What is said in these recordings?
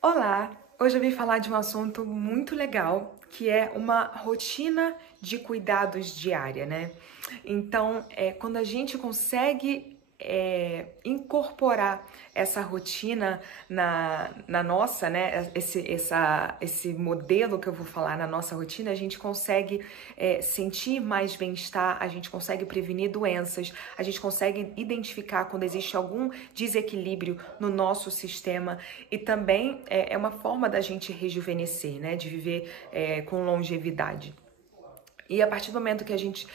Olá! Hoje eu vim falar de um assunto muito legal, que é uma rotina de cuidados diária, né? Então, quando a gente consegue incorporar essa rotina na nossa, né? Esse modelo que eu vou falar na nossa rotina, a gente consegue sentir mais bem-estar, a gente consegue prevenir doenças, a gente consegue identificar quando existe algum desequilíbrio no nosso sistema e também é uma forma da gente rejuvenescer, né? De viver com longevidade. E a partir do momento que a gente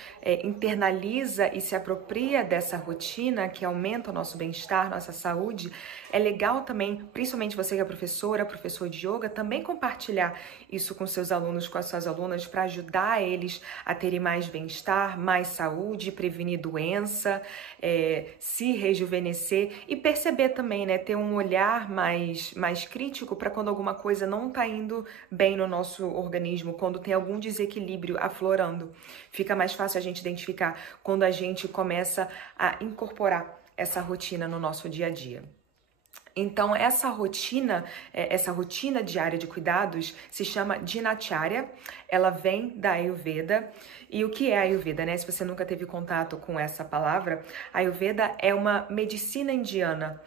internaliza e se apropria dessa rotina que aumenta o nosso bem-estar, nossa saúde, é legal também, principalmente você que é professora, professor de yoga, também compartilhar isso com seus alunos, com as suas alunas, para ajudar eles a terem mais bem-estar, mais saúde, prevenir doença, se rejuvenescer e perceber também, né, ter um olhar mais crítico para quando alguma coisa não está indo bem no nosso organismo, quando tem algum desequilíbrio aflorando. Fica mais fácil a gente identificar quando a gente começa a incorporar essa rotina no nosso dia a dia. Então, essa rotina diária de cuidados se chama Dinacharya, ela vem da Ayurveda. E o que é Ayurveda, né? Se você nunca teve contato com essa palavra, Ayurveda é uma medicina indiana.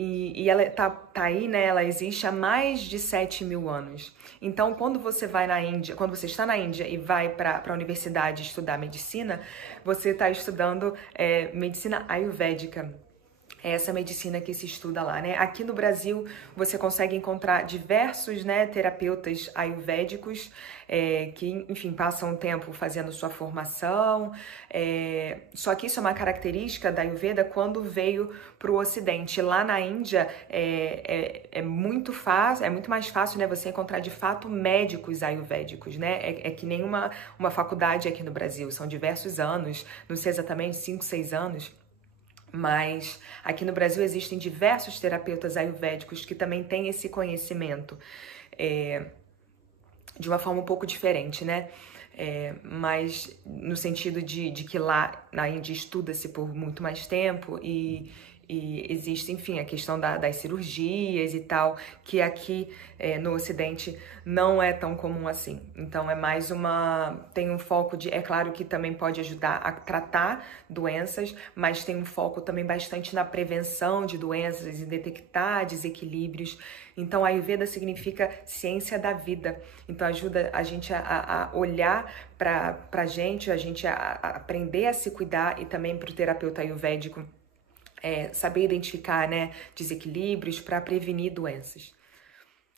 E ela tá aí, né? Ela existe há mais de 7.000 anos. Então, quando você vai na Índia, quando você está na Índia e vai para a universidade estudar medicina, você está estudando medicina ayurvédica. É essa medicina que se estuda lá, né? Aqui no Brasil você consegue encontrar diversos, né, terapeutas ayurvédicos que, enfim, passam um tempo fazendo sua formação. Só que isso é uma característica da Ayurveda quando veio para o Ocidente. Lá na Índia é muito fácil, é muito mais fácil, né, você encontrar de fato médicos ayurvédicos, né? É que nem uma faculdade aqui no Brasil, são diversos anos, não sei exatamente, 5, 6 anos. Mas aqui no Brasil existem diversos terapeutas ayurvédicos que também têm esse conhecimento de uma forma um pouco diferente, né? Mas no sentido de que lá na Índia estuda-se por muito mais tempo e existe, enfim, a questão das cirurgias e tal, que aqui no Ocidente não é tão comum assim. Então é mais tem um foco é claro que também pode ajudar a tratar doenças, mas tem um foco também bastante na prevenção de doenças e detectar desequilíbrios. Então a Ayurveda significa ciência da vida. Então ajuda a gente a olhar para a gente a aprender a se cuidar e também para o terapeuta ayurvédico saber identificar, né, desequilíbrios para prevenir doenças.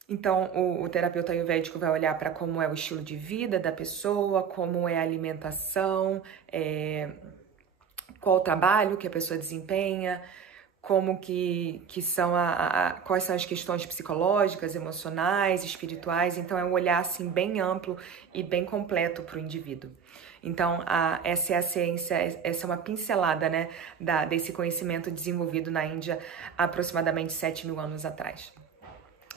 Então, o terapeuta ayurvédico vai olhar para como é o estilo de vida da pessoa, como é a alimentação, qual o trabalho que a pessoa desempenha, como que são quais são as questões psicológicas, emocionais, espirituais. Então é um olhar assim bem amplo e bem completo para o indivíduo. Então essa é a ciência, essa é uma pincelada, né, desse conhecimento desenvolvido na Índia há aproximadamente 7.000 anos atrás.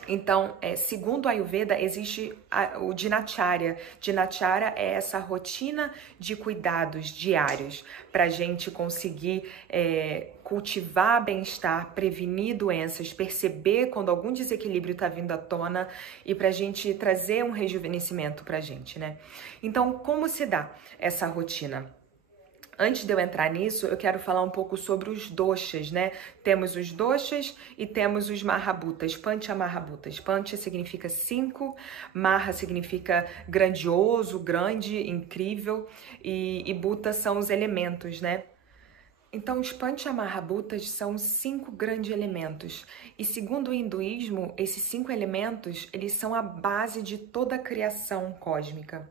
Então, segundo a Ayurveda, existe o Dinacharya. Dinacharya é essa rotina de cuidados diários para a gente conseguir cultivar bem-estar, prevenir doenças, perceber quando algum desequilíbrio está vindo à tona e para a gente trazer um rejuvenescimento para a gente, né? Então, como se dá essa rotina? Antes de eu entrar nisso, eu quero falar um pouco sobre os doshas, né? Temos os doshas e temos os mahabhutas, pancha mahabhutas. Pancha significa 5, maha significa grandioso, grande, incrível, e bhuta são os elementos, né? Então, os pancha mahabhutas são 5 grandes elementos. E segundo o hinduísmo, esses 5 elementos, eles são a base de toda a criação cósmica.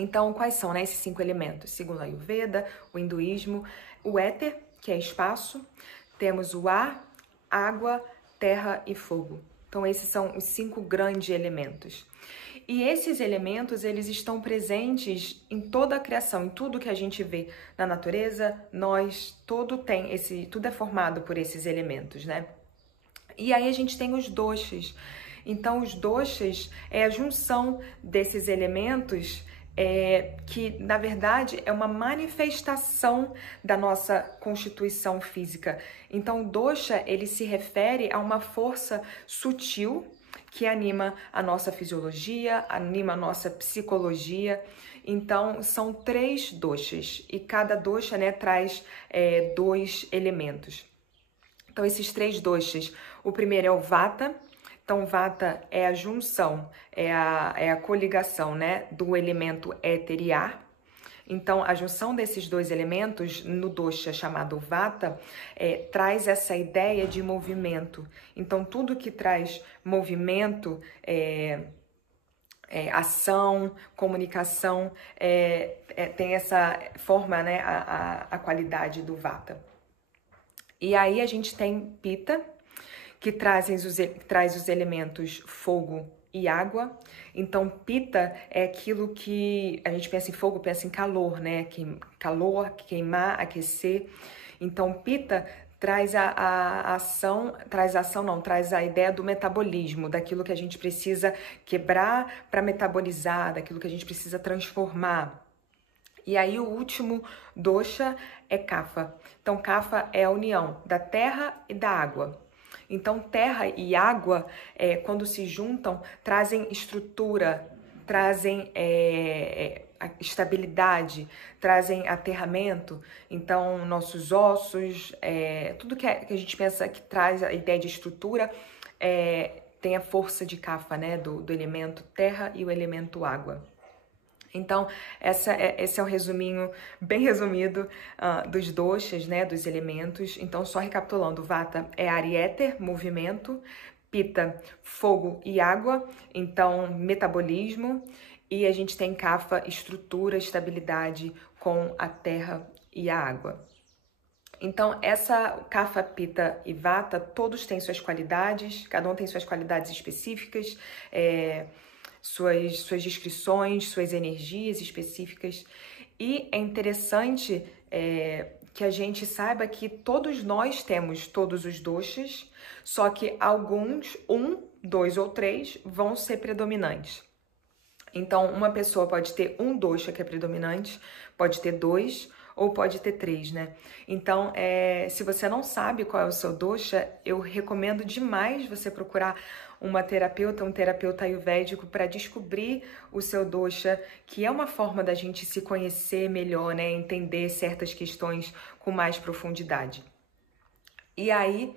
Então, quais são, né, esses 5 elementos? Segundo a Ayurveda, o hinduísmo, o éter, que é espaço, temos o ar, água, terra e fogo. Então, esses são os 5 grandes elementos. E esses elementos, eles estão presentes em toda a criação, em tudo que a gente vê na natureza, tudo é formado por esses elementos, né? E aí a gente tem os doshas. Então, os doshas é a junção desses elementos que, na verdade, é uma manifestação da nossa constituição física. Então, o dosha, ele se refere a uma força sutil que anima a nossa fisiologia, anima a nossa psicologia. Então, são 3 doshas e cada dosha, né, traz 2 elementos. Então, esses 3 doshas, o primeiro é o vata. Então, vata é a junção, é a coligação, né, do elemento éter e ar. Então, a junção desses 2 elementos no dosha chamado vata traz essa ideia de movimento. Então, tudo que traz movimento, ação, comunicação, tem essa forma, né, a qualidade do vata. E aí a gente tem Pitta, que traz os elementos fogo e água. Então, Pitta é aquilo que a gente pensa em fogo, pensa em calor, né? Calor, queimar, aquecer. Então, Pitta traz traz a ideia do metabolismo, daquilo que a gente precisa quebrar para metabolizar, daquilo que a gente precisa transformar. E aí o último dosha é Kapha. Então, Kapha é a união da terra e da água. Então, terra e água, quando se juntam, trazem estrutura, trazem estabilidade, trazem aterramento. Então, nossos ossos, tudo que a gente pensa que traz a ideia de estrutura, tem a força de Kapha, né? Do elemento terra e o elemento água. Então, esse é um resuminho, bem resumido, dos doshas, né, dos elementos. Então, só recapitulando, vata é ar e éter, movimento, pitta, fogo e água, então, metabolismo, e a gente tem kapha, estrutura, estabilidade com a terra e a água. Então, essa kapha, pitta e vata, todos têm suas qualidades, cada um tem suas qualidades específicas, suas descrições, suas energias específicas. E é interessante que a gente saiba que todos nós temos todos os doshas, só que alguns, 1, 2 ou 3, vão ser predominantes. Então, uma pessoa pode ter um dosha que é predominante, pode ter 2 ou pode ter 3, né? Então, se você não sabe qual é o seu dosha, eu recomendo demais você procurar um terapeuta ayurvédico para descobrir o seu dosha, que é uma forma da gente se conhecer melhor, né? Entender certas questões com mais profundidade. E aí,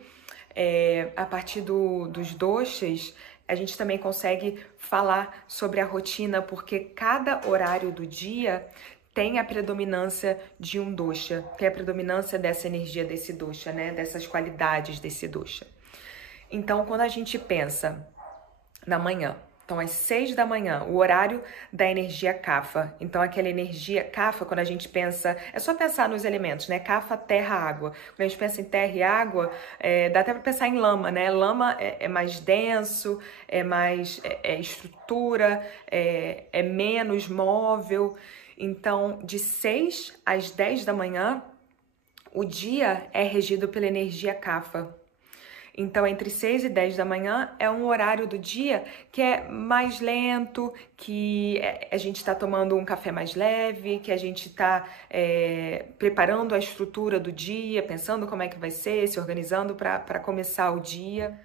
a partir dos doshas, a gente também consegue falar sobre a rotina, porque cada horário do dia tem a predominância de um dosha, tem a predominância dessa energia desse dosha, né? Dessas qualidades desse dosha. Então, quando a gente pensa na manhã, então às 6 da manhã, o horário da energia kapha. Então, aquela energia kapha, quando a gente pensa, é só pensar nos elementos, né? Kapha, terra, água. Quando a gente pensa em terra e água, dá até para pensar em lama, né? Lama é mais denso, é mais estrutura, é menos móvel. Então, de 6 às 10 da manhã, o dia é regido pela energia kapha. Então, entre 6 e 10 da manhã é um horário do dia que é mais lento, que a gente está tomando um café mais leve, que a gente está preparando a estrutura do dia, pensando como é que vai ser, se organizando para começar o dia.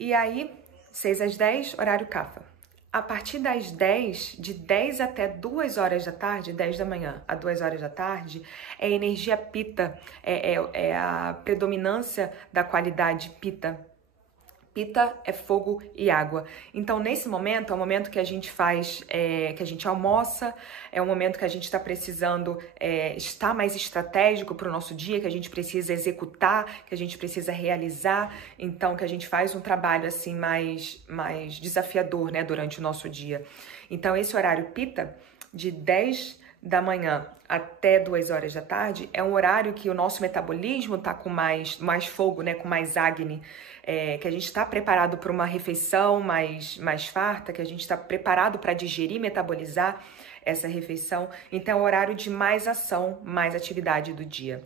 E aí, 6 às 10, horário kapha. A partir das 10, de 10 até 2 horas da tarde, 10 da manhã a 2 horas da tarde, é energia pitta, é a predominância da qualidade pitta. Pitta é fogo e água. Então, nesse momento, é o momento que a gente faz, que a gente almoça, é o momento que a gente está precisando estar mais estratégico para o nosso dia, que a gente precisa executar, que a gente precisa realizar. Então, que a gente faz um trabalho assim mais desafiador, né, durante o nosso dia. Então, esse horário Pitta, de 10 da manhã até 2 horas da tarde, é um horário que o nosso metabolismo está com mais fogo, né, com mais Agni, que a gente está preparado para uma refeição mais farta, que a gente está preparado para digerir, metabolizar essa refeição. Então, é um horário de mais ação, mais atividade do dia.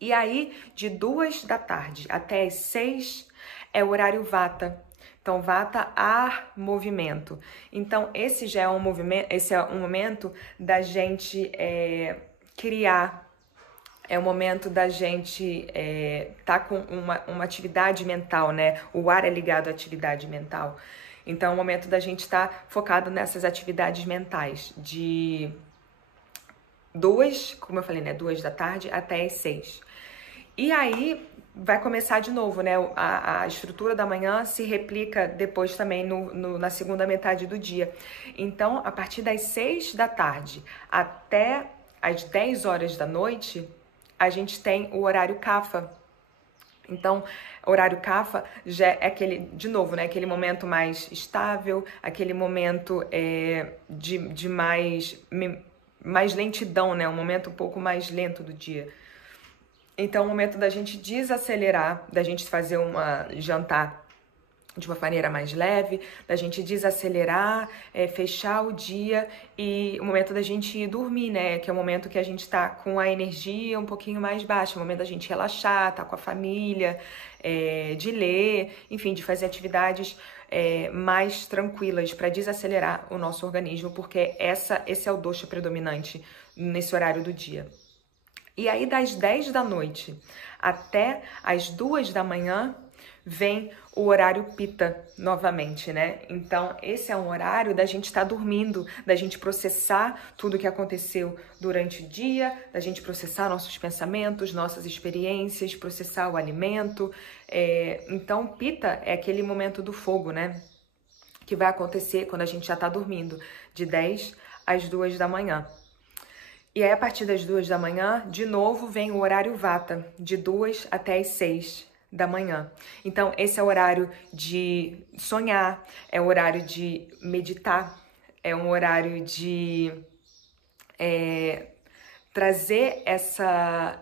E aí, de 2 da tarde até as 6, é o horário Vata. Então, Vata, ar, movimento. Então, esse já é um momento da gente criar, é o momento da gente tá com uma atividade mental, né? O ar é ligado à atividade mental. Então, é o momento da gente estar focado nessas atividades mentais, de 2, como eu falei, né? 2 da tarde até as 6. E aí vai começar de novo, né? A estrutura da manhã se replica depois também na segunda metade do dia. Então, a partir das 6 da tarde até as 10 horas da noite, a gente tem o horário CAFA. Então, horário CAFA já é aquele, de novo, né? Aquele momento mais estável, aquele momento de mais lentidão, né? Um momento um pouco mais lento do dia. Então, é o momento da gente desacelerar, da gente fazer uma jantar de uma maneira mais leve, da gente desacelerar, fechar o dia e o momento da gente ir dormir, né? Que é o momento que a gente tá com a energia um pouquinho mais baixa, o momento da gente relaxar, tá com a família, de ler, enfim, de fazer atividades mais tranquilas para desacelerar o nosso organismo, porque esse é o dosha predominante nesse horário do dia. E aí, das 10 da noite até as 2 da manhã, vem o horário Pitta novamente, né? Então, esse é um horário da gente estar dormindo, da gente processar tudo que aconteceu durante o dia, da gente processar nossos pensamentos, nossas experiências, processar o alimento. Então, Pitta é aquele momento do fogo, né? Que vai acontecer quando a gente já está dormindo, de 10 às 2 da manhã. E aí, a partir das 2 da manhã, de novo, vem o horário Vata, de 2 até as 6 da manhã. Então, esse é o horário de sonhar, é o horário de meditar, é um horário de trazer essa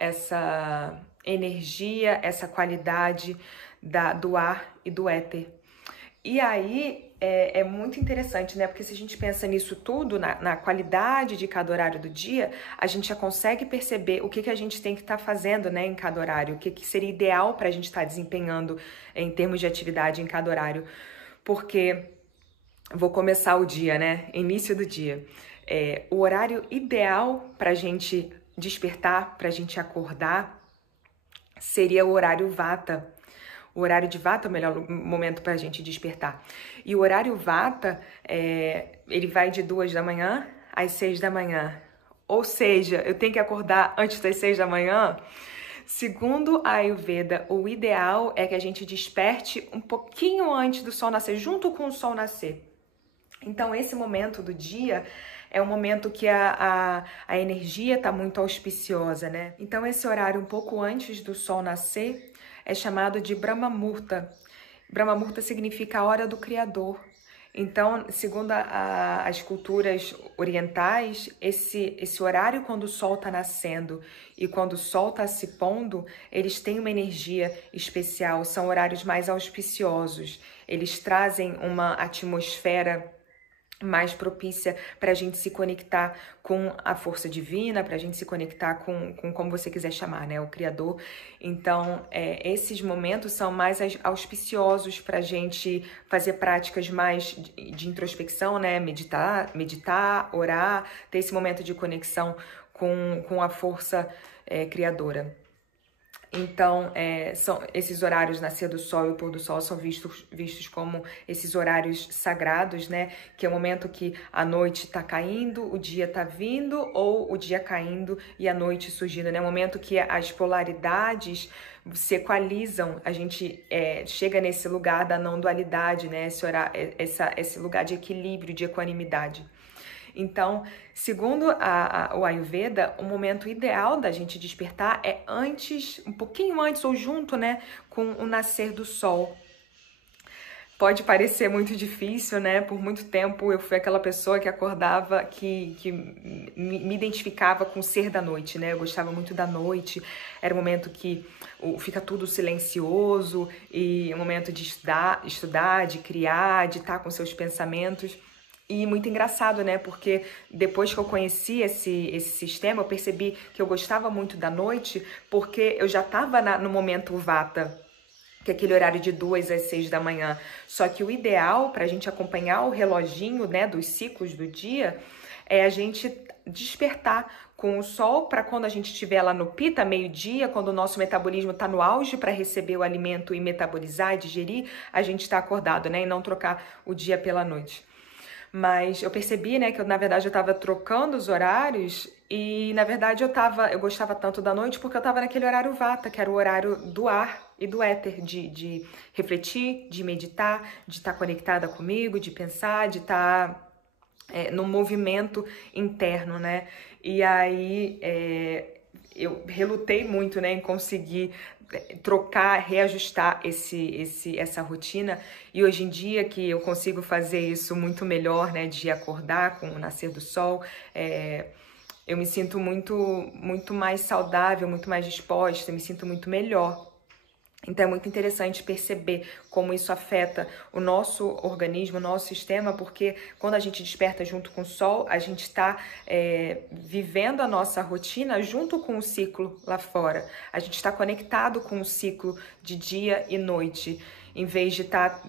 energia, essa qualidade do ar e do éter. E aí, é muito interessante, né? Porque se a gente pensa nisso tudo, na qualidade de cada horário do dia, a gente já consegue perceber o que a gente tem que estar fazendo, né, em cada horário, o que seria ideal para a gente estar desempenhando em termos de atividade em cada horário. Porque vou começar o dia, né? Início do dia. O horário ideal para a gente despertar, para a gente acordar, seria o horário Vata. O horário de Vata é o melhor momento para a gente despertar. E o horário Vata, ele vai de 2 da manhã às 6 da manhã. Ou seja, eu tenho que acordar antes das 6 da manhã? Segundo a Ayurveda, o ideal é que a gente desperte um pouquinho antes do sol nascer, junto com o sol nascer. Então, esse momento do dia é um momento que a energia está muito auspiciosa, né? Então, esse horário um pouco antes do sol nascer é chamado de Brahma Muhurta. Brahma Muhurta significa a hora do Criador. Então, segundo as culturas orientais, esse horário quando o sol está nascendo e quando o sol está se pondo, eles têm uma energia especial, são horários mais auspiciosos. Eles trazem uma atmosfera mais propícia para a gente se conectar com a força divina, para a gente se conectar com como você quiser chamar, né, o Criador. Então, esses momentos são mais auspiciosos para a gente fazer práticas mais de introspecção, né, meditar, orar, ter esse momento de conexão com a força criadora. Então, são esses horários, nascer do sol e o pôr do sol, são vistos como esses horários sagrados, né? Que é o momento que a noite está caindo, o dia está vindo, ou o dia caindo e a noite surgindo, né? É o momento que as polaridades se equalizam, a gente chega nesse lugar da não dualidade, né? Esse lugar de equilíbrio, de equanimidade. Então, segundo o Ayurveda, o momento ideal da gente despertar é antes, um pouquinho antes ou junto, né, com o nascer do sol. Pode parecer muito difícil, né? Por muito tempo eu fui aquela pessoa que acordava, que me identificava com o ser da noite, né? Eu gostava muito da noite, era um momento que fica tudo silencioso e um momento de estudar, de criar, de estar com seus pensamentos. E muito engraçado, né? Porque depois que eu conheci esse sistema, eu percebi que eu gostava muito da noite, porque eu já estava no momento Vata, que é aquele horário de 2 às 6 da manhã. Só que o ideal para a gente acompanhar o reloginho, né, dos ciclos do dia, é a gente despertar com o sol para quando a gente estiver lá no pita, meio-dia, quando o nosso metabolismo está no auge para receber o alimento e metabolizar e digerir, a gente está acordado, né? E não trocar o dia pela noite. Mas eu percebi, né, que na verdade eu estava trocando os horários e na verdade eu gostava tanto da noite porque eu estava naquele horário vata, que era o horário do ar e do éter, de refletir, de meditar, de estar conectada comigo, de pensar, de estar no movimento interno, né? E aí eu relutei muito, né, em conseguir trocar, reajustar essa rotina, e hoje em dia que eu consigo fazer isso muito melhor, né, de acordar com o nascer do sol, eu me sinto muito mais saudável, muito mais disposta, me sinto muito melhor. Então é muito interessante perceber como isso afeta o nosso organismo, o nosso sistema, porque quando a gente desperta junto com o sol, a gente está vivendo a nossa rotina junto com o ciclo lá fora. A gente está conectado com o ciclo de dia e noite, em vez de estar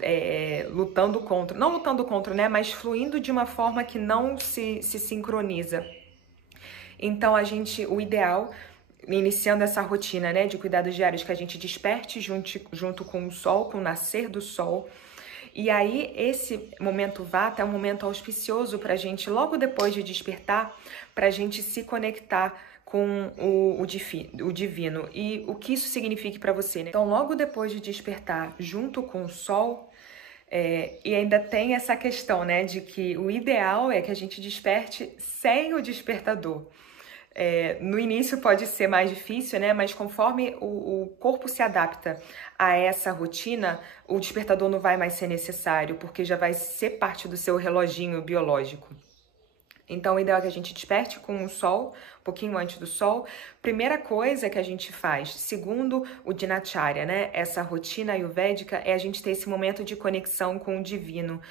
lutando contra, não lutando contra, né, mas fluindo de uma forma que não se sincroniza. Então o ideal, iniciando essa rotina, né, de cuidados diários, que a gente desperte junto com o sol, com o nascer do sol. E aí, esse momento vata é um momento auspicioso para a gente, logo depois de despertar, para a gente se conectar com o divino. E o que isso significa para você, né? Então, logo depois de despertar, junto com o sol, e ainda tem essa questão, né, de que o ideal é que a gente desperte sem o despertador. No início pode ser mais difícil, né? Mas conforme o corpo se adapta a essa rotina, o despertador não vai mais ser necessário, porque já vai ser parte do seu reloginho biológico. Então, o ideal é que a gente desperte com o sol, um pouquinho antes do sol. Primeira coisa que a gente faz, segundo o Dinacharya, né? Essa rotina ayurvédica, é a gente ter esse momento de conexão com o divino.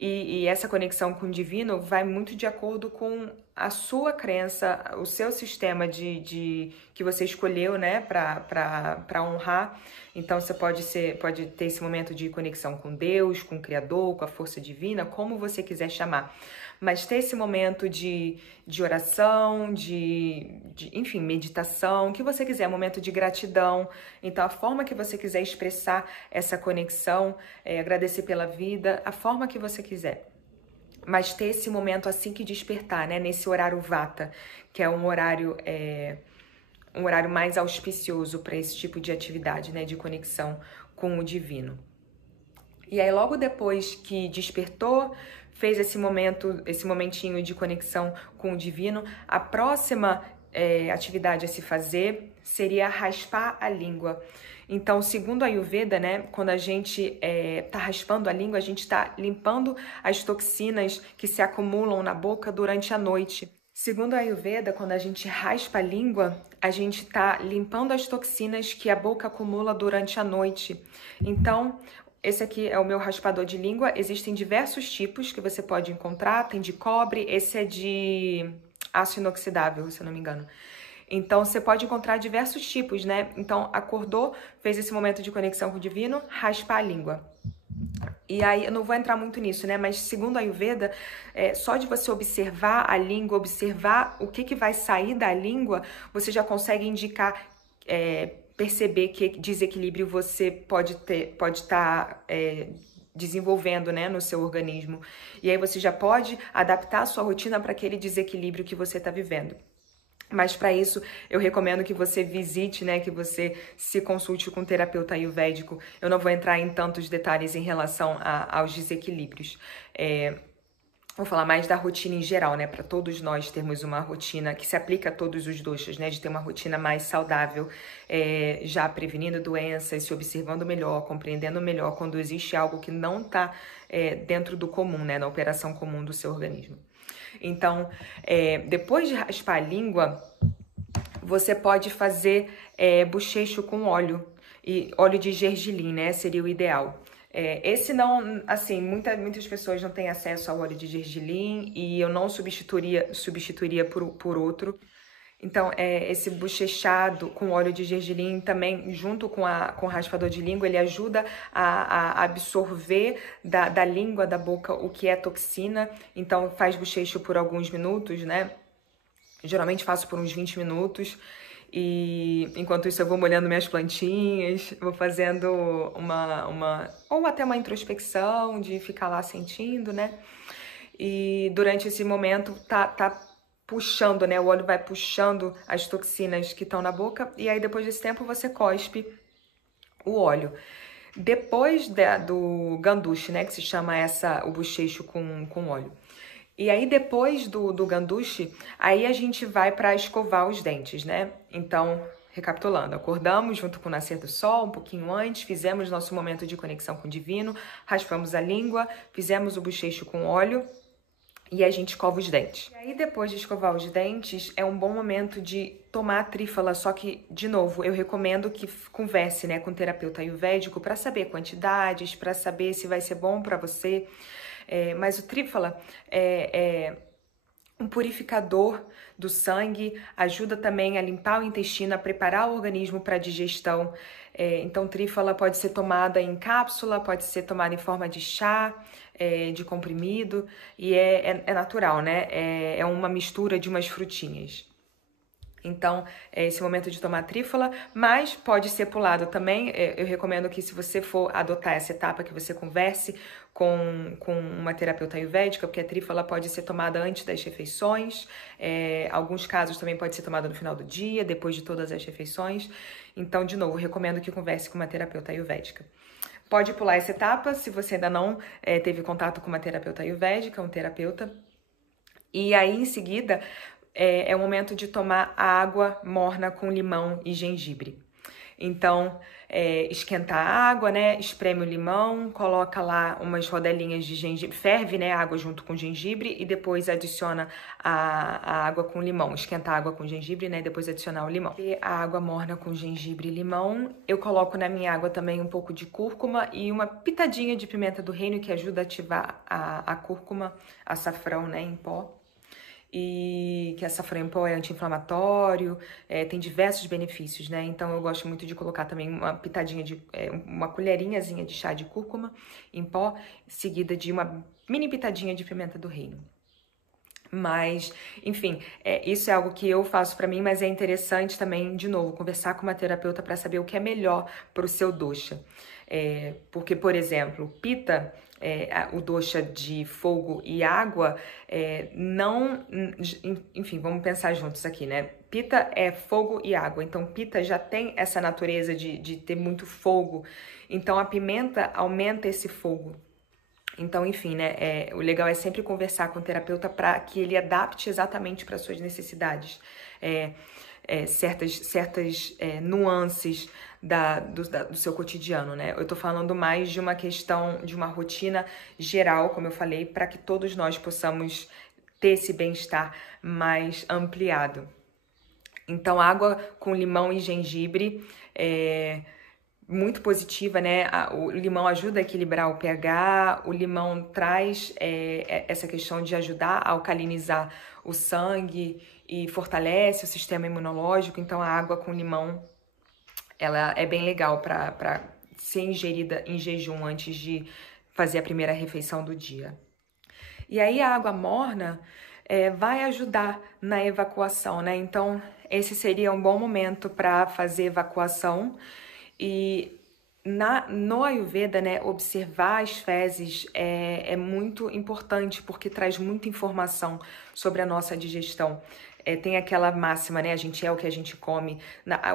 E essa conexão com o divino vai muito de acordo com a sua crença, o seu sistema que você escolheu, né, para honrar. Então você pode ter esse momento de conexão com Deus, com o Criador, com a força divina, como você quiser chamar. Mas ter esse momento de oração, enfim, meditação, o que você quiser, momento de gratidão. Então, a forma que você quiser expressar essa conexão, agradecer pela vida, a forma que você quiser. Mas ter esse momento assim que despertar, né? Nesse horário vata, que é um horário mais auspicioso para esse tipo de atividade, né? De conexão com o divino. E aí, logo depois que despertou, fez esse momentinho de conexão com o divino, a próxima atividade a se fazer seria raspar a língua. Então, segundo a Ayurveda, né, quando a gente tá raspando a língua, a gente está limpando as toxinas que se acumulam na boca durante a noite. Segundo a Ayurveda, quando a gente raspa a língua, a gente está limpando as toxinas que a boca acumula durante a noite. Então, esse aqui é o meu raspador de língua. Existem diversos tipos que você pode encontrar. Tem de cobre, esse é de aço inoxidável, se eu não me engano. Então, você pode encontrar diversos tipos, né? Então, acordou, fez esse momento de conexão com o divino, raspa a língua. E aí, eu não vou entrar muito nisso, né? Mas segundo a Ayurveda, só de você observar a língua, observar o que vai sair da língua, você já consegue indicar, perceber que desequilíbrio você pode estar desenvolvendo, né, no seu organismo. E aí você já pode adaptar a sua rotina para aquele desequilíbrio que você está vivendo. Mas para isso, eu recomendo que você visite, né, que você se consulte com um terapeuta ayurvédico. Eu não vou entrar em tantos detalhes em relação aos desequilíbrios. Vou falar mais da rotina em geral, né, para todos nós termos uma rotina que se aplica a todos os doshas, né, de ter uma rotina mais saudável, já prevenindo doenças, se observando melhor, compreendendo melhor quando existe algo que não está dentro do comum, né, na operação comum do seu organismo. Então, depois de raspar a língua, você pode fazer bochecho com óleo, e óleo de gergelim, né? Seria o ideal. Esse não, assim, muitas pessoas não têm acesso ao óleo de gergelim e eu não substituiria por outro. Então, esse bochechado com óleo de gergelim também, junto com o raspador de língua, ele ajuda a absorver da língua, da boca, o que é toxina. Então, faz bochecho por alguns minutos, né? Geralmente faço por uns 20 minutos. E enquanto isso eu vou molhando minhas plantinhas, vou fazendo ou até uma introspecção de ficar lá sentindo, né? E durante esse momento tá puxando, né? O óleo vai puxando as toxinas que estão na boca e aí depois desse tempo você cospe o óleo. Depois do ganduche, né? Que se chama o bochecho com óleo. E aí depois do ganduche, aí a gente vai para escovar os dentes, né? Então, recapitulando, acordamos junto com o nascer do sol, um pouquinho antes, fizemos nosso momento de conexão com o divino, raspamos a língua, fizemos o bochecho com óleo, e a gente escova os dentes. E aí, depois de escovar os dentes, é um bom momento de tomar a trífala, só que, de novo, eu recomendo que converse, né, com o terapeuta ayurvédico para saber quantidades, para saber se vai ser bom para você. Mas o trífala é um purificador do sangue, ajuda também a limpar o intestino, a preparar o organismo para a digestão. Então, trífala pode ser tomada em cápsula, pode ser tomada em forma de chá, de comprimido, e é natural, né? É uma mistura de umas frutinhas. Então, é esse momento de tomar trífala, mas pode ser pulado também. Eu recomendo que, se você for adotar essa etapa, que você converse com uma terapeuta ayurvédica, porque a trífala pode ser tomada antes das refeições, alguns casos também pode ser tomada no final do dia, depois de todas as refeições. Então, de novo, recomendo que converse com uma terapeuta ayurvédica. Pode pular essa etapa se você ainda não teve contato com uma terapeuta ayurvédica, um terapeuta. E aí, em seguida, é o momento de tomar a água morna com limão e gengibre. Então, esquenta a água, né? Espreme o limão, coloca lá umas rodelinhas de gengibre, ferve, né, a água junto com gengibre e depois adiciona a água com limão. Esquenta a água com gengibre, né? Depois adicionar o limão. E a água morna com gengibre e limão. Eu coloco na minha água também um pouco de cúrcuma e uma pitadinha de pimenta do reino, que ajuda a ativar a cúrcuma, açafrão, né, em pó. E que açafrão em pó é anti-inflamatório, tem diversos benefícios, né? Então eu gosto muito de colocar também uma pitadinha uma colherinhazinha de chá de cúrcuma em pó, seguida de uma mini pitadinha de pimenta do reino. Mas, enfim, isso é algo que eu faço pra mim, mas é interessante também, de novo, conversar com uma terapeuta para saber o que é melhor para o seu dosha. Porque, por exemplo, Pitta, o dosha de fogo e água, não... Enfim, vamos pensar juntos aqui, né? Pitta é fogo e água, então Pitta já tem essa natureza de ter muito fogo, então a pimenta aumenta esse fogo. Então, enfim, né, o legal é sempre conversar com o terapeuta para que ele adapte exatamente para suas necessidades, certas nuances do seu cotidiano, né? Eu tô falando mais de uma questão, de uma rotina geral, como eu falei, para que todos nós possamos ter esse bem-estar mais ampliado. Então, água com limão e gengibre muito positiva, né? O limão ajuda a equilibrar o pH, o limão traz essa questão de ajudar a alcalinizar o sangue e fortalece o sistema imunológico. Então, a água com limão, ela é bem legal para ser ingerida em jejum antes de fazer a primeira refeição do dia. E aí, a água morna vai ajudar na evacuação, né? Então, esse seria um bom momento para fazer evacuação. E no Ayurveda, né, observar as fezes é muito importante, porque traz muita informação sobre a nossa digestão. Tem aquela máxima, né, a gente é o que a gente come.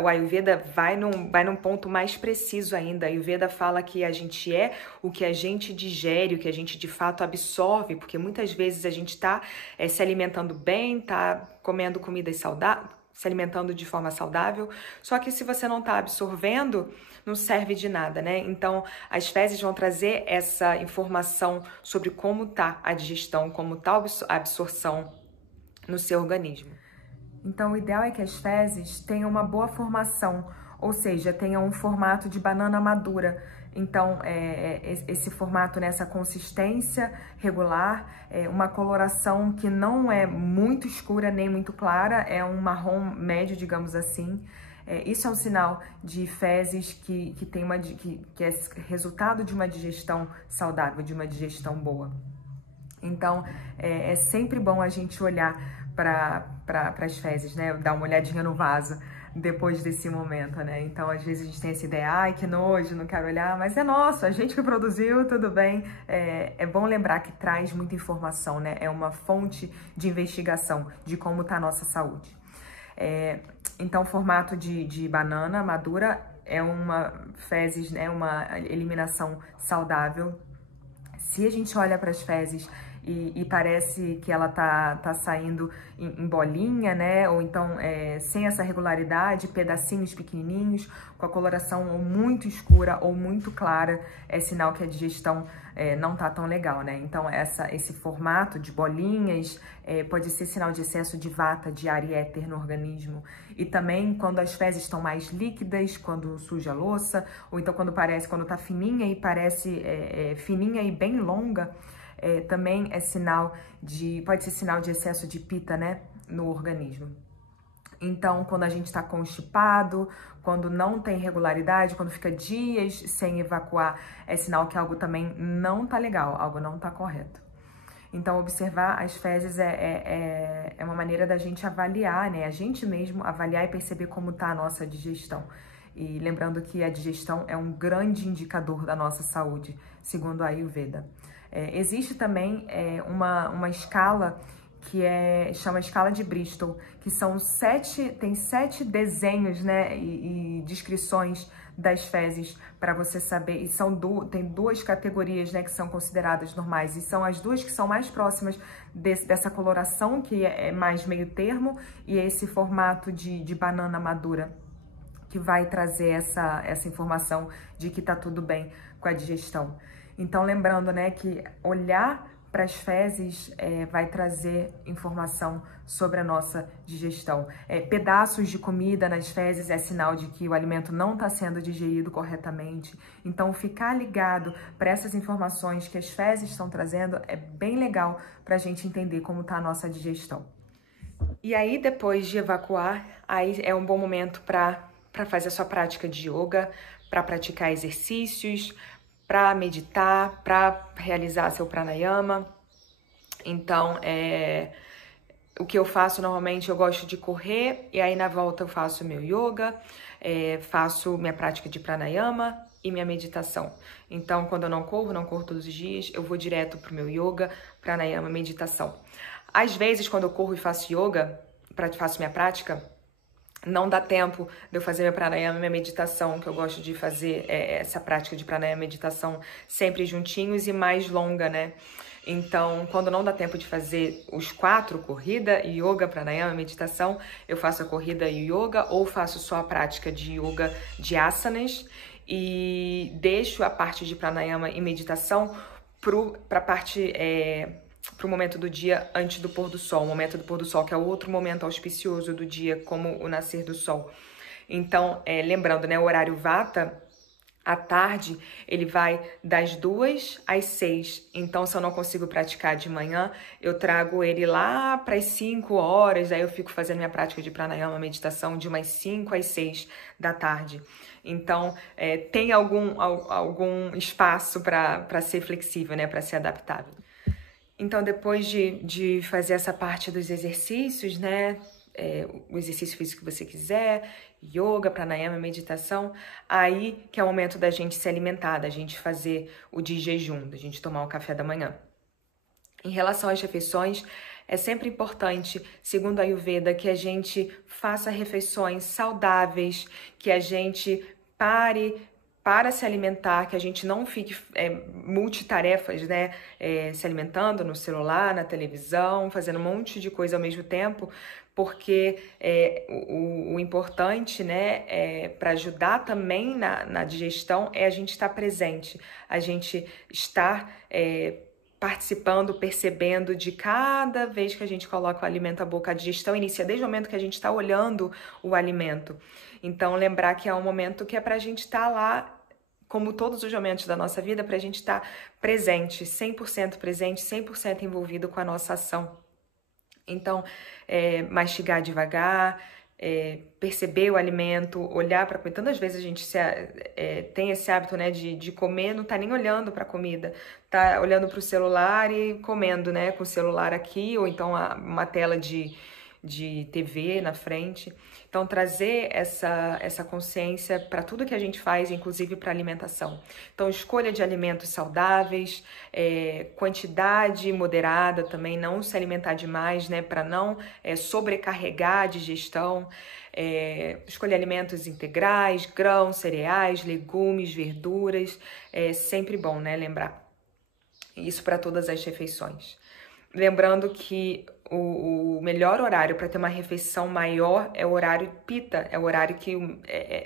O Ayurveda vai num ponto mais preciso ainda. A Ayurveda fala que a gente é o que a gente digere, o que a gente de fato absorve, porque muitas vezes a gente está se alimentando bem, está comendo comidas saudáveis, se alimentando de forma saudável, só que se você não está absorvendo, não serve de nada, né? Então, as fezes vão trazer essa informação sobre como tá a digestão, como tá a absorção no seu organismo. Então, o ideal é que as fezes tenham uma boa formação, ou seja, tenham um formato de banana madura, Então, esse formato nessa consistência regular, uma coloração que não é muito escura nem muito clara, é um marrom médio, digamos assim. Isso é um sinal de fezes que é resultado de uma digestão saudável, de uma digestão boa. Então, é sempre bom a gente olhar para as fezes, né? Dar uma olhadinha no vaso depois desse momento, né? Então, às vezes a gente tem essa ideia, ai, que nojo, não quero olhar, mas é nosso, a gente que produziu, tudo bem. É bom lembrar que traz muita informação, né? É uma fonte de investigação de como está a nossa saúde. Então, formato de banana madura é uma fezes, né? Uma eliminação saudável. Se a gente olha para as fezes e parece que ela tá saindo em bolinha, né? Ou então sem essa regularidade, pedacinhos pequenininhos, com a coloração ou muito escura ou muito clara, é sinal que a digestão não tá tão legal, né? Então esse formato de bolinhas pode ser sinal de excesso de vata, de ar e éter no organismo. E também quando as fezes estão mais líquidas, quando suja a louça, ou então quando tá fininha e parece fininha e bem longa, também pode ser sinal de excesso de pita, né, no organismo. Então, quando a gente está constipado, quando não tem regularidade, quando fica dias sem evacuar, é sinal que algo também não tá legal, algo não tá correto. Então, observar as fezes é uma maneira da gente avaliar, né, a gente mesmo avaliar e perceber como tá a nossa digestão. E lembrando que a digestão é um grande indicador da nossa saúde, segundo a Ayurveda. Existe também uma escala que chama escala de Bristol, que tem 7 desenhos, né, e descrições das fezes para você saber, e tem 2 categorias, né, que são consideradas normais, e são as 2 que são mais próximas dessa coloração, que é mais meio termo, e esse formato de banana madura, que vai trazer essa informação de que tá tudo bem com a digestão. Então, lembrando, né, que olhar para as fezes vai trazer informação sobre a nossa digestão. Pedaços de comida nas fezes é sinal de que o alimento não está sendo digerido corretamente. Então, ficar ligado para essas informações que as fezes estão trazendo é bem legal para a gente entender como está a nossa digestão. E aí, depois de evacuar, aí é um bom momento para fazer a sua prática de yoga, para praticar exercícios, para meditar, para realizar seu pranayama. Então, o que eu faço normalmente, eu gosto de correr, e aí na volta eu faço meu yoga, faço minha prática de pranayama e minha meditação. Então, quando eu não corro todos os dias, eu vou direto pro meu yoga, pranayama, meditação. Às vezes, quando eu corro e faço yoga, faço minha prática, não dá tempo de eu fazer meu pranayama e minha meditação, que eu gosto de fazer essa prática de pranayama e meditação sempre juntinhos e mais longa, né? Então, quando não dá tempo de fazer os 4, corrida, yoga, pranayama, meditação, eu faço a corrida e yoga, ou faço só a prática de yoga de asanas e deixo a parte de pranayama e meditação para a parte... para o momento do dia antes do pôr do sol, o momento do pôr do sol, que é o outro momento auspicioso do dia, como o nascer do sol. Então, lembrando, né, o horário Vata, à tarde, ele vai das 2 às 6. Então, se eu não consigo praticar de manhã, eu trago ele lá para as 5 horas, aí eu fico fazendo minha prática de pranayama, meditação, de umas 5 às 6 da tarde. Então, tem algum espaço para ser flexível, né, para ser adaptável. Então, depois de fazer essa parte dos exercícios, né, o exercício físico que você quiser, yoga, pranayama, meditação, aí que é o momento da gente se alimentar, da gente fazer o de jejum, da gente tomar o café da manhã. Em relação às refeições, é sempre importante, segundo a Ayurveda, que a gente faça refeições saudáveis, que a gente pare para se alimentar, que a gente não fique multitarefas, né? Se alimentando no celular, na televisão, fazendo um monte de coisa ao mesmo tempo, porque o importante, né, para ajudar também na digestão é a gente estar presente, a gente estar participando, percebendo de cada vez que a gente coloca o alimento à boca. A digestão inicia desde o momento que a gente está olhando o alimento. Então, lembrar que é um momento que é para a gente estar lá como todos os momentos da nossa vida, para a gente estar presente, 100% envolvido com a nossa ação. Então, mastigar devagar, perceber o alimento, olhar para a comida. Tantas vezes a gente tem esse hábito, né, de comer, não tá nem olhando para a comida, tá olhando para o celular e comendo, né, com o celular aqui, ou então uma tela de TV na frente. Então, trazer essa consciência para tudo que a gente faz, inclusive para alimentação. Então, escolha de alimentos saudáveis, quantidade moderada também, não se alimentar demais, né, para não sobrecarregar a digestão. Escolher alimentos integrais, grãos, cereais, legumes, verduras. É sempre bom, né, lembrar. Isso para todas as refeições. Lembrando que o melhor horário para ter uma refeição maior é o horário pita, é o horário que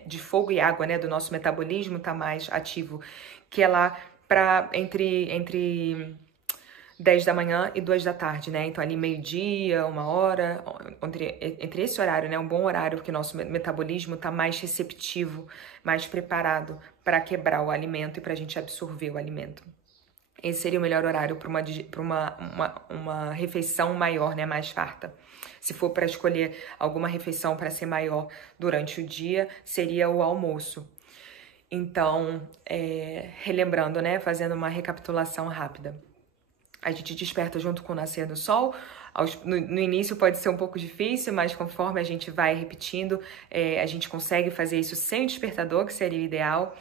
de fogo e água, né, do nosso metabolismo está mais ativo, que é lá para entre 10 da manhã e 2 da tarde, né? Então ali meio-dia, 1 hora, entre esse horário, né, um bom horário que o nosso metabolismo está mais receptivo, mais preparado para quebrar o alimento e para a gente absorver o alimento. Esse seria o melhor horário para uma refeição maior, né, mais farta. Se for para escolher alguma refeição para ser maior durante o dia, seria o almoço. Então, relembrando, né, fazendo uma recapitulação rápida. A gente desperta junto com o nascer do sol. No início pode ser um pouco difícil, mas conforme a gente vai repetindo, a gente consegue fazer isso sem o despertador, que seria o ideal.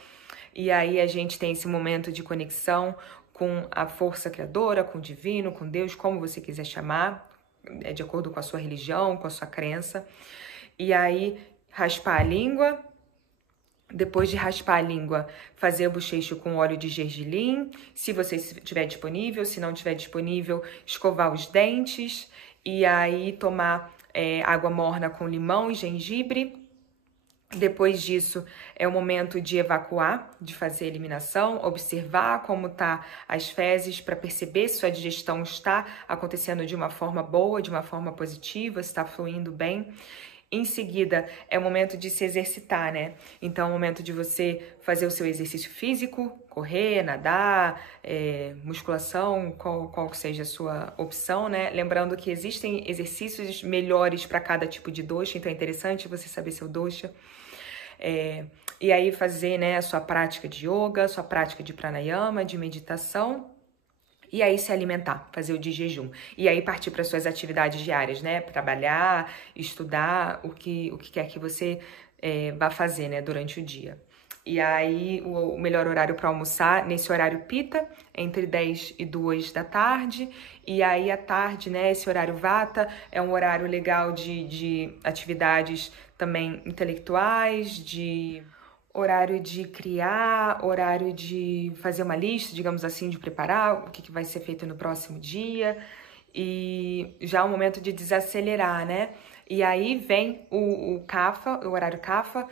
E aí a gente tem esse momento de conexão com a força criadora, com o divino, com Deus, como você quiser chamar, de acordo com a sua religião, com a sua crença. E aí, raspar a língua. Depois de raspar a língua, fazer o bochecho com óleo de gergelim, se você tiver disponível. Se não tiver disponível, escovar os dentes. E aí, tomar água morna com limão e gengibre. Depois disso, é o momento de evacuar, de fazer a eliminação, observar como tá as fezes para perceber se sua digestão está acontecendo de uma forma boa, de uma forma positiva, se está fluindo bem. Em seguida, é o momento de se exercitar, né? Então, é o momento de você fazer o seu exercício físico, correr, nadar, musculação, qual que seja a sua opção, né? Lembrando que existem exercícios melhores para cada tipo de dosha, então é interessante você saber seu dosha. E aí fazer, né, a sua prática de yoga, sua prática de pranayama, de meditação. E aí se alimentar, fazer o de jejum. E aí partir para suas atividades diárias, né? Trabalhar, estudar, o que quer que você vá fazer, né, durante o dia. E aí o melhor horário para almoçar, nesse horário pita, entre 10 e 2 da tarde. E aí à tarde, né, esse horário vata é um horário legal de atividades também intelectuais, de horário de criar, horário de fazer uma lista, digamos assim, de preparar o que vai ser feito no próximo dia. E já é um momento de desacelerar, né? E aí vem o Kapha, o horário Kapha,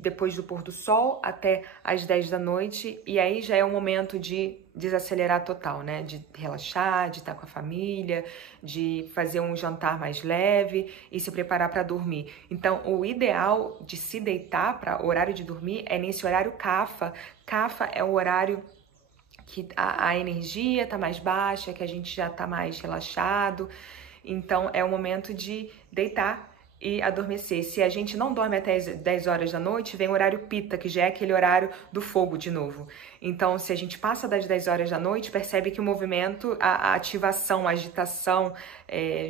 depois do pôr do sol até as 10 da noite. E aí já é um momento de desacelerar total, né? De relaxar, de estar com a família, de fazer um jantar mais leve e se preparar para dormir. Então, o ideal de se deitar para o horário de dormir é nesse horário Kapha. Kapha é o horário que a energia tá mais baixa, que a gente já tá mais relaxado. Então, é o momento de deitar e adormecer. Se a gente não dorme até as 10 horas da noite, vem o horário pita, que já é aquele horário do fogo de novo. Então, se a gente passa das 10 horas da noite, percebe que o movimento, a ativação, a agitação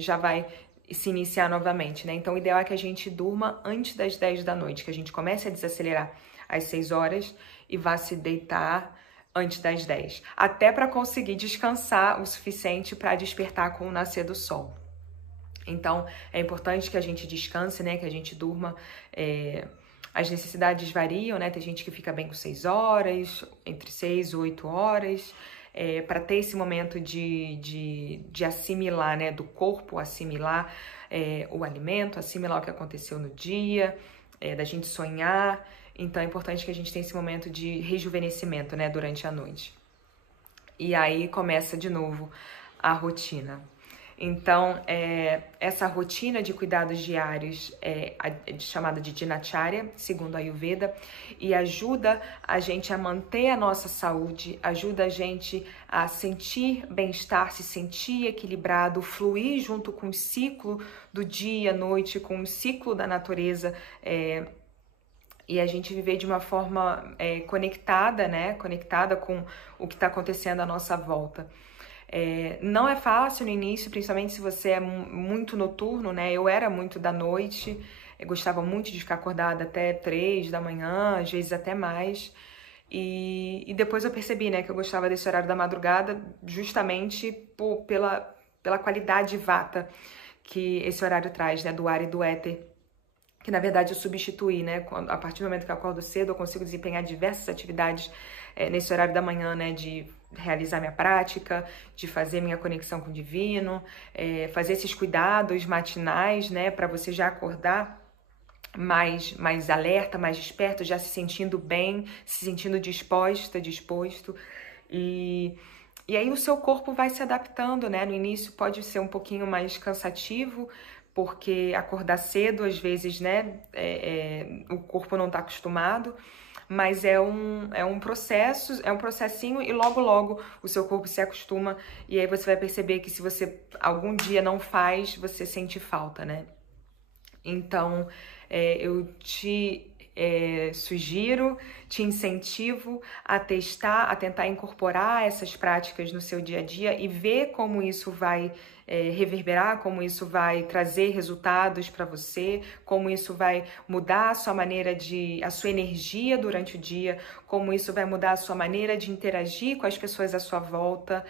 já vai se iniciar novamente, né? Então, o ideal é que a gente durma antes das 10 da noite, que a gente comece a desacelerar às 6 horas e vá se deitar antes das 10, até para conseguir descansar o suficiente para despertar com o nascer do sol. Então, é importante que a gente descanse, né, que a gente durma. As necessidades variam, né, tem gente que fica bem com 6 horas, entre 6 e 8 horas, para ter esse momento de assimilar, né, do corpo, assimilar o alimento, assimilar o que aconteceu no dia, da gente sonhar. Então, é importante que a gente tenha esse momento de rejuvenescimento, né, durante a noite. E aí começa de novo a rotina. Então, essa rotina de cuidados diários é chamada de Dinacharya, segundo a Ayurveda, e ajuda a gente a manter a nossa saúde, ajuda a gente a sentir bem-estar, se sentir equilibrado, fluir junto com o ciclo do dia, noite, com o ciclo da natureza, e a gente viver de uma forma conectada, né? Conectada com o que está acontecendo à nossa volta. Não é fácil no início, principalmente se você é muito noturno, né? Eu era muito da noite, eu gostava muito de ficar acordada até 3 da manhã, às vezes até mais. E depois eu percebi, né, que eu gostava desse horário da madrugada justamente pela qualidade vata que esse horário traz, né? Do ar e do éter. Que na verdade eu substituí, né? A partir do momento que eu acordo cedo, eu consigo desempenhar diversas atividades nesse horário da manhã, né? De realizar minha prática, de fazer minha conexão com o divino, fazer esses cuidados matinais, né? Para você já acordar mais alerta, mais desperto, já se sentindo bem, se sentindo disposto. E aí o seu corpo vai se adaptando, né? No início pode ser um pouquinho mais cansativo, porque acordar cedo, às vezes, né, o corpo não está acostumado, mas é um processo, é um processinho e logo o seu corpo se acostuma e aí você vai perceber que se você algum dia não faz, você sente falta, né? Então, eu te sugiro, te incentivo a testar, a tentar incorporar essas práticas no seu dia a dia e ver como isso vai reverberar, como isso vai trazer resultados para você, como isso vai mudar a sua maneira a sua energia durante o dia, como isso vai mudar a sua maneira de interagir com as pessoas à sua volta,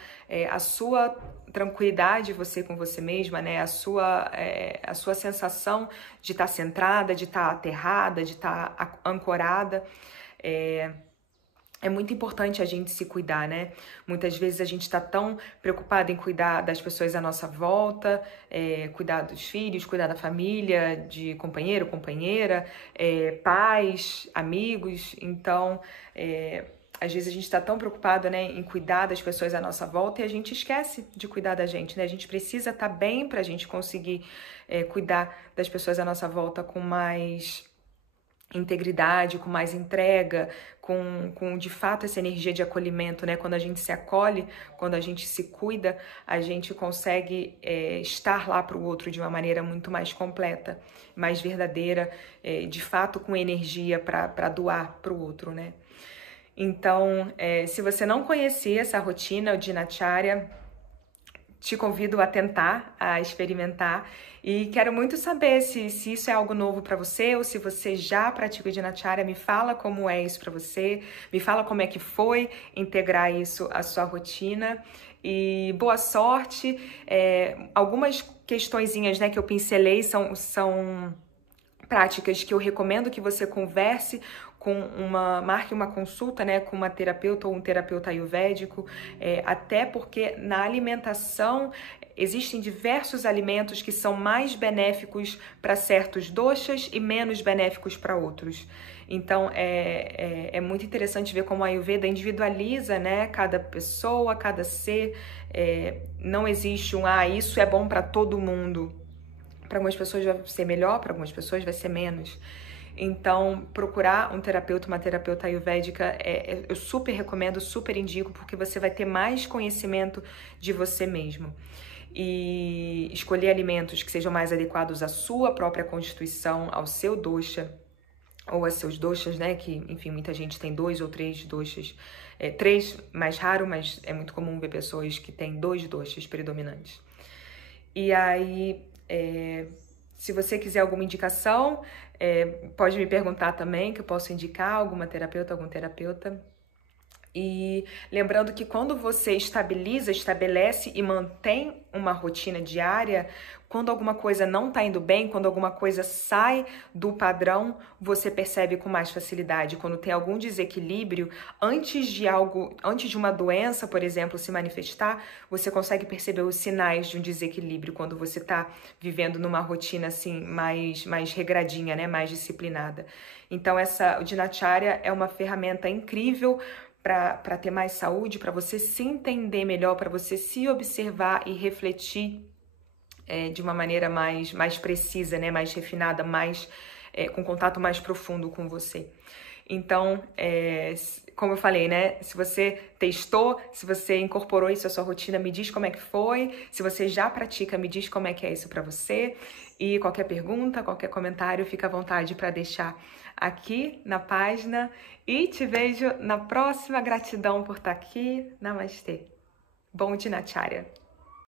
a sua tranquilidade você com você mesma, né? A sua sensação de estar centrada, de estar aterrada, de estar ancorada. É muito importante a gente se cuidar, né? Muitas vezes a gente está tão preocupado em cuidar das pessoas à nossa volta, cuidar dos filhos, cuidar da família, de companheiro, companheira, pais, amigos. Então, às vezes a gente está tão preocupado, né, em cuidar das pessoas à nossa volta e a gente esquece de cuidar da gente, né? A gente precisa estar bem para a gente conseguir cuidar das pessoas à nossa volta com mais integridade, com mais entrega, com de fato essa energia de acolhimento, né? Quando a gente se acolhe, quando a gente se cuida, a gente consegue estar lá para o outro de uma maneira muito mais completa, mais verdadeira, de fato com energia para doar para o outro, né? Então, se você não conhecia essa rotina, o Dinacharya, te convido a tentar, a experimentar e quero muito saber se isso é algo novo para você ou se você já pratica o Dinacharya. Me fala como é isso para você, me fala como é que foi integrar isso à sua rotina e boa sorte. Algumas questõezinhas, né, que eu pincelei são práticas que eu recomendo que você converse marque uma consulta, né, com uma terapeuta ou um terapeuta ayurvédico, até porque na alimentação existem diversos alimentos que são mais benéficos para certos doshas e menos benéficos para outros. Então, é muito interessante ver como a Ayurveda individualiza, né, cada pessoa, cada ser. Não existe isso é bom para todo mundo. Para algumas pessoas vai ser melhor, para algumas pessoas vai ser menos. Então, procurar um terapeuta, uma terapeuta ayurvédica, eu super recomendo, super indico, porque você vai ter mais conhecimento de você mesmo. E escolher alimentos que sejam mais adequados à sua própria constituição, ao seu dosha, ou a seus doshas, né? Que, enfim, muita gente tem 2 ou 3 doshas. 3 mais raro, mas é muito comum ver pessoas que têm 2 doshas predominantes. E aí, se você quiser alguma indicação, pode me perguntar também, que eu posso indicar alguma terapeuta, algum terapeuta. E lembrando que quando você estabelece e mantém uma rotina diária, quando alguma coisa não está indo bem, quando alguma coisa sai do padrão, você percebe com mais facilidade. Quando tem algum desequilíbrio, antes de uma doença, por exemplo, se manifestar, você consegue perceber os sinais de um desequilíbrio quando você está vivendo numa rotina assim mais regradinha, né, mais disciplinada. Então o Dinacharya é uma ferramenta incrível para ter mais saúde, para você se entender melhor, para você se observar e refletir de uma maneira mais precisa, né? Mais refinada, com contato mais profundo com você. Então, como eu falei, né? Se você testou, se você incorporou isso à sua rotina, me diz como é que foi. Se você já pratica, me diz como é que é isso para você. E qualquer pergunta, qualquer comentário, fica à vontade para deixar aqui na página. E te vejo na próxima. Gratidão por estar aqui. Namastê. Bom Dinacharya.